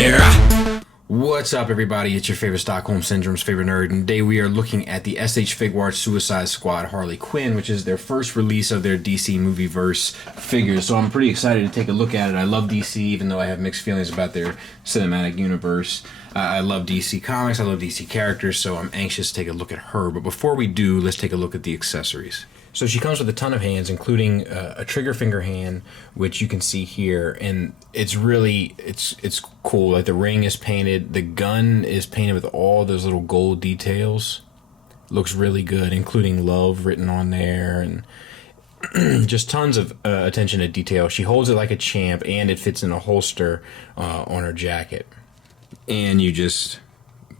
here. What's up, everybody? It's your favorite Stockholm Syndrome's favorite nerd, and today we are looking at the SH Figuarts Suicide Squad Harley Quinn, which is their first release of their DC Movieverse figures. So I'm pretty excited to take a look at it. I love DC, even though I have mixed feelings about their cinematic universe. I love DC Comics, I love DC characters, so I'm anxious to take a look at her. But before we do, let's take a look at the accessories. So she comes with a ton of hands, including a trigger finger hand, which you can see here, and it's really, it's cool. Like, the ring is painted, the gun is painted with all those little gold details. Looks really good, including love written on there, and just tons of attention to detail. She holds it like a champ, and it fits in a holster on her jacket. And you just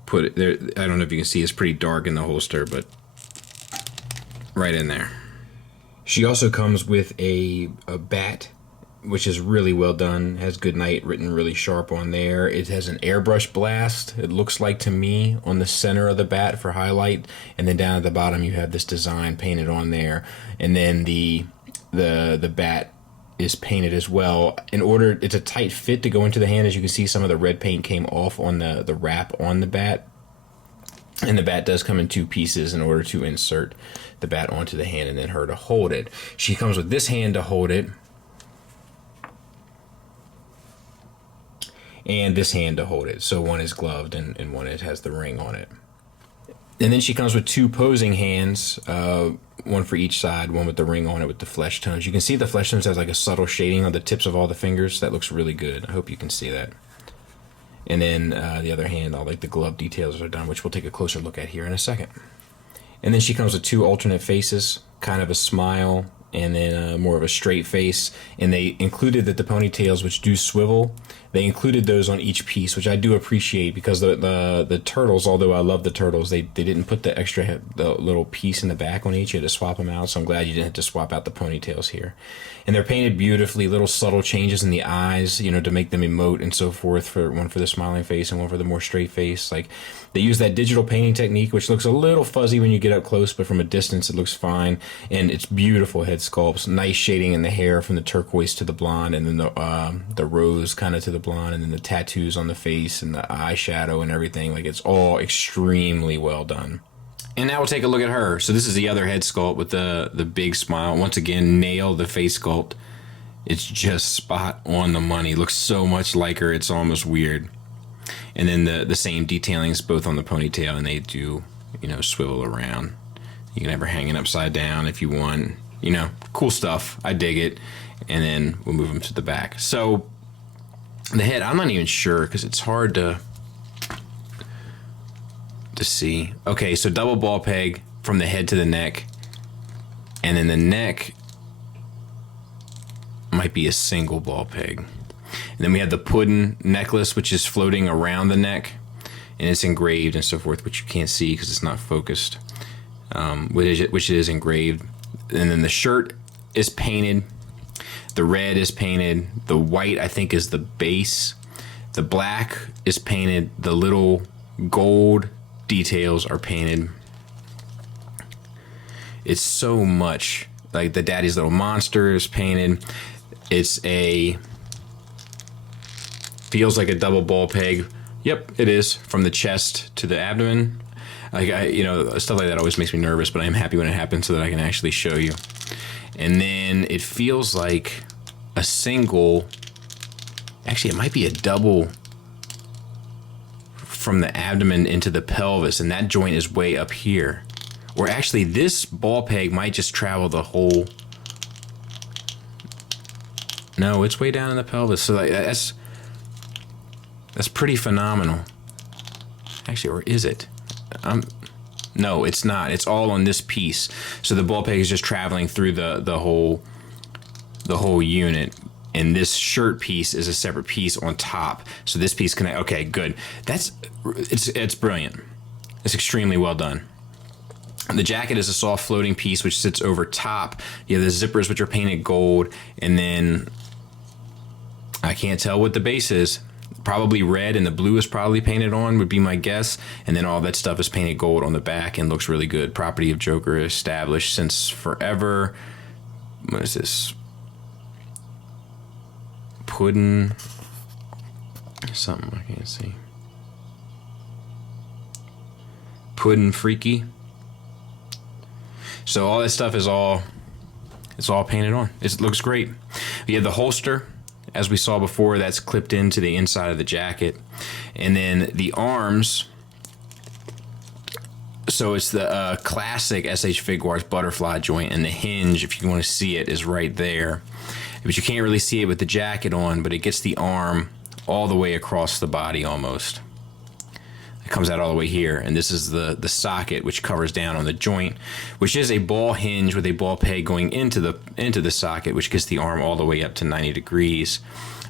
put it there. I don't know if you can see, it's pretty dark in the holster, but right in there. She also comes with a bat, which is really well done. Has "Good Night" written really sharp on there. It has an airbrush blast, it looks like to me, on the center of the bat for highlight. And then down at the bottom you have this design painted on there. And then the bat is painted as well. It's a tight fit to go into the hand. As you can see, some of the red paint came off on the wrap on the bat. And the bat does come in two pieces in order to insert the bat onto the hand and then her to hold it. She comes with this hand to hold it, and this hand to hold it. So one is gloved and one has the ring on it. And then she comes with two posing hands, one for each side, one with the ring on it with the flesh tones. You can see the flesh tones has like a subtle shading on the tips of all the fingers. That looks really good. I hope you can see that. And then the other hand, all like the glove details are done, which we'll take a closer look at here in a second. And then she comes with two alternate faces, kind of a smile and then more of a straight face. And they included that the ponytails, which do swivel, they included those on each piece, which I do appreciate, because the turtles, although I love the turtles, they didn't put the little piece in the back on each. You had to swap them out, so I'm glad you didn't have to swap out the ponytails here. And they're painted beautifully, little subtle changes in the eyes, to make them emote and so forth, one for the smiling face and one for the more straight face. Like, they use that digital painting technique, which looks a little fuzzy when you get up close, but from a distance it looks fine. And it's beautiful head sculpts, nice shading in the hair from the turquoise to the blonde, and then the rose kind of to the blonde, and then the tattoos on the face and the eyeshadow and everything. Like, it's all extremely well done. And now we'll take a look at her. So this is the other head sculpt with the big smile. Once again, nailed the face sculpt. It's just spot on the money. Looks so much like her, it's almost weird. And then the same detailings both on the ponytail, and they do, swivel around. You can have her hanging upside down if you want. Cool stuff. I dig it. And then we'll move them to the back. So the head, I'm not even sure because it's hard to see. Okay, so double ball peg from the head to the neck, and then the neck might be a single ball peg. And then we have the pudding necklace, which is floating around the neck, and it's engraved and so forth, which you can't see because it's not focused, which is engraved. And then the shirt is painted. The red is painted. The white, I think, is the base. The black is painted. The little gold details are painted. It's so much. Like, the daddy's little monster is painted. Feels like a double ball peg. Yep, it is, from the chest to the abdomen. Stuff like that always makes me nervous, but I'm happy when it happens so that I can actually show you. And then it feels like a single, actually it might be a double from the abdomen into the pelvis, and that joint is way up here. Or actually, this ball peg might just travel the whole, no, it's way down in the pelvis. So that's pretty phenomenal. Actually, or is it? No, it's not. It's all on this piece. So the ball peg is just traveling through the whole unit, and this shirt piece is a separate piece on top. So this piece can, okay, good. It's brilliant. It's extremely well done. The jacket is a soft floating piece which sits over top. You have the zippers, which are painted gold, and then I can't tell what the base is. Probably red, and the blue is probably painted on, would be my guess. And then all that stuff is painted gold on the back and looks really good. Property of Joker, established since forever. What is this? Puddin'. Something I can't see. Puddin' freaky. So all that stuff is all painted on. It looks great. You have the holster, as we saw before, that's clipped into the inside of the jacket. And then the arms, so it's the classic SH Figuarts butterfly joint, and the hinge, if you want to see it, is right there. But you can't really see it with the jacket on, but it gets the arm all the way across the body almost. It comes out all the way here, and this is the socket, which covers down on the joint, which is a ball hinge with a ball peg going into the socket, which gets the arm all the way up to 90 degrees.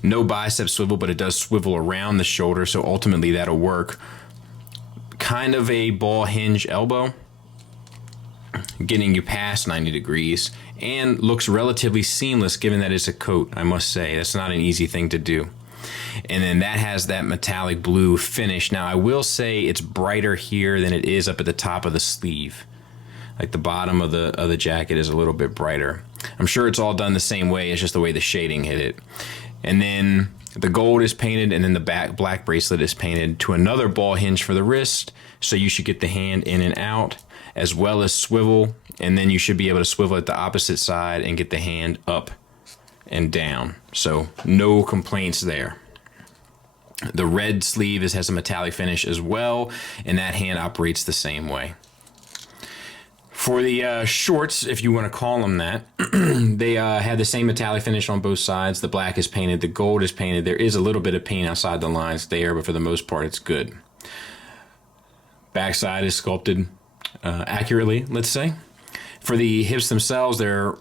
No bicep swivel, but it does swivel around the shoulder, so ultimately that'll work. Kind of a ball hinge elbow, getting you past 90 degrees, and looks relatively seamless given that it's a coat, I must say. That's not an easy thing to do. And then that has that metallic blue finish. Now I will say it's brighter here than it is up at the top of the sleeve. Like the bottom of the jacket is a little bit brighter. I'm sure it's all done the same way, it's just the way the shading hit it. And then the gold is painted, and then the black bracelet is painted to another ball hinge for the wrist, so you should get the hand in and out, as well as swivel, and then you should be able to swivel at the opposite side and get the hand up and down. So no complaints there. The red sleeve has a metallic finish as well, and that hand operates the same way. For the shorts, if you want to call them that, they have the same metallic finish on both sides. The black is painted, the gold is painted. There is a little bit of paint outside the lines there, but for the most part, it's good. Backside is sculpted accurately, let's say. For the hips themselves, they're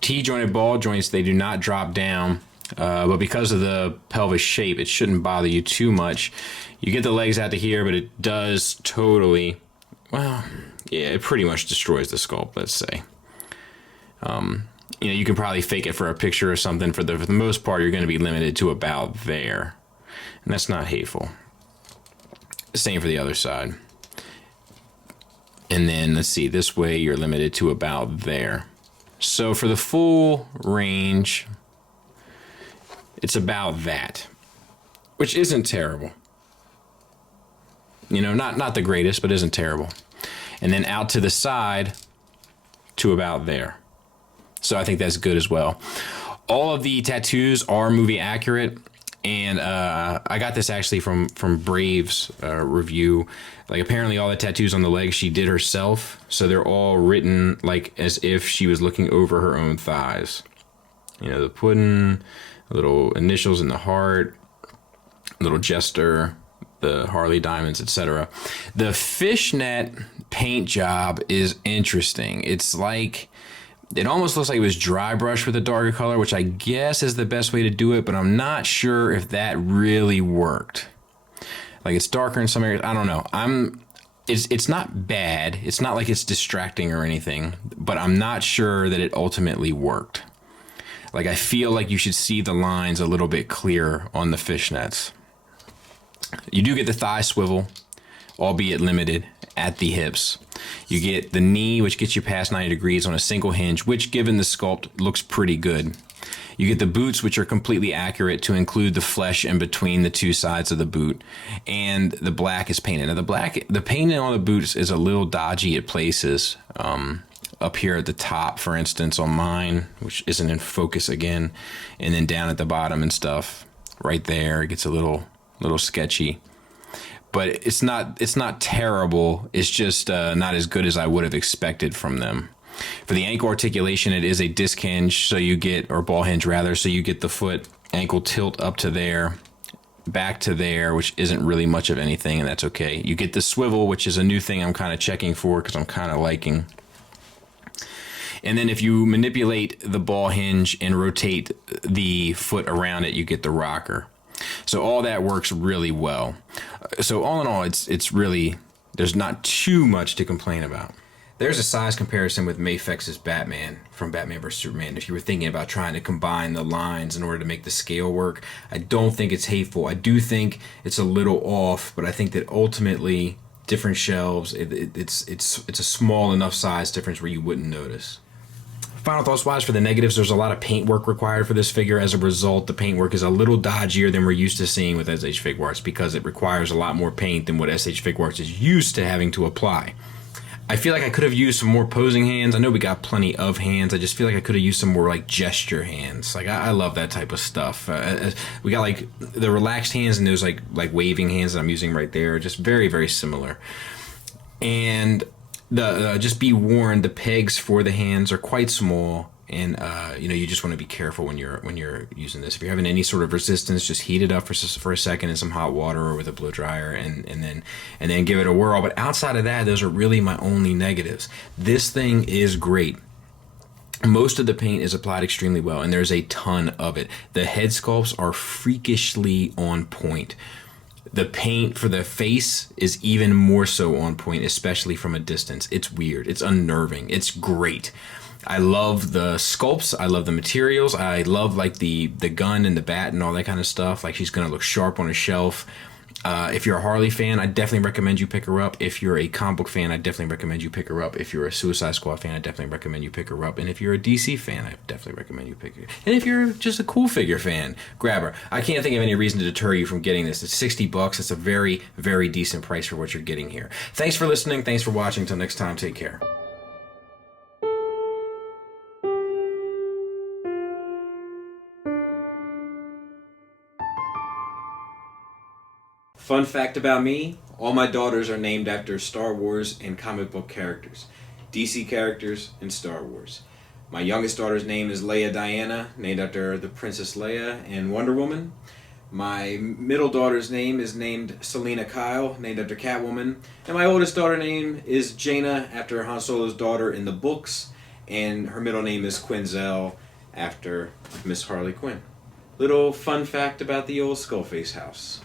T-jointed ball joints. They do not drop down, but because of the pelvis shape, it shouldn't bother you too much. You get the legs out to here, but it does totally... Well, yeah, it pretty much destroys the sculpt, let's say. You can probably fake it for a picture or something. For the most part, you're going to be limited to about there. And that's not hateful. Same for the other side. And then, let's see, this way you're limited to about there. So for the full range, it's about that, which isn't terrible. Not the greatest, but isn't terrible. And then out to the side to about there. So I think that's good as well. All of the tattoos are movie accurate. And I got this actually from Brave's review. Like, apparently all the tattoos on the legs she did herself. So they're all written like as if she was looking over her own thighs. The pudding, little initials in the heart, little jester, the Harley diamonds, etc. The fishnet paint job is interesting. It's like, it almost looks like it was dry brush with a darker color, which I guess is the best way to do it, but I'm not sure if that really worked. Like, it's darker in some areas. I don't know. It's not bad. It's not like it's distracting or anything, but I'm not sure that it ultimately worked. Like, I feel like you should see the lines a little bit clearer on the fishnets. You do get the thigh swivel, albeit limited, at the hips. You get the knee, which gets you past 90 degrees on a single hinge, which, given the sculpt, looks pretty good. You get the boots, which are completely accurate to include the flesh in between the two sides of the boot. And the black is painted. Now, the painting on the boots is a little dodgy at places. Up here at the top, for instance, on mine, which isn't in focus again, and then down at the bottom and stuff, right there, it gets a little sketchy, but it's not terrible. It's just not as good as I would have expected from them. For the ankle articulation, it is a disc hinge, or ball hinge rather, so you get the foot ankle tilt up to there, back to there, which isn't really much of anything, and that's okay. You get the swivel, which is a new thing I'm kind of checking for because I'm kind of liking. And then if you manipulate the ball hinge and rotate the foot around it, you get the rocker. So all that works really well. So all in all, it's really, there's not too much to complain about. There's a size comparison with Mafex's Batman from Batman vs. Superman. If you were thinking about trying to combine the lines in order to make the scale work, I don't think it's hateful. I do think it's a little off, but I think that ultimately different shelves, it's a small enough size difference where you wouldn't notice. final thoughts wise for the negatives, there's a lot of paint work required for this figure. As a result, the paint work is a little dodgier than we're used to seeing with SH Figuarts because it requires a lot more paint than what SH Figuarts is used to having to apply. I feel like I could have used some more posing hands. I know we got plenty of hands. I just feel like I could have used some more like gesture hands. Like I love that type of stuff. We got like the relaxed hands and those like waving hands that I'm using right there. Just very, very similar. And the just be warned, the pegs for the hands are quite small. And you just want to be careful when you're using this. If you're having any sort of resistance, just heat it up for a second in some hot water or with a blow dryer, and then give it a whirl. But outside of that, those are really my only negatives. This thing is great. Most of the paint is applied extremely well, and there's a ton of it. The head sculpts are freakishly on point. The paint for the face is even more so on point, especially from a distance. It's weird. It's unnerving. It's great. I love the sculpts. I love the materials. I love like the gun and the bat and all that kind of stuff. Like she's gonna look sharp on a shelf. If you're a Harley fan, I definitely recommend you pick her up. If you're a comic book fan, I definitely recommend you pick her up. If you're a Suicide Squad fan, I definitely recommend you pick her up. And if you're a DC fan, I definitely recommend you pick her. And if you're just a cool figure fan, grab her. I can't think of any reason to deter you from getting this. It's $60. It's a very, very decent price for what you're getting here. Thanks for listening. Thanks for watching. Until next time, take care. Fun fact about me, all my daughters are named after Star Wars and comic book characters. DC characters and Star Wars. My youngest daughter's name is Leia Diana, named after the Princess Leia and Wonder Woman. My middle daughter's name is named Selena Kyle, named after Catwoman. And my oldest daughter's name is Jaina, after Han Solo's daughter in the books. And her middle name is Quinzel, after Miss Harley Quinn. Little fun fact about the old Skullface house.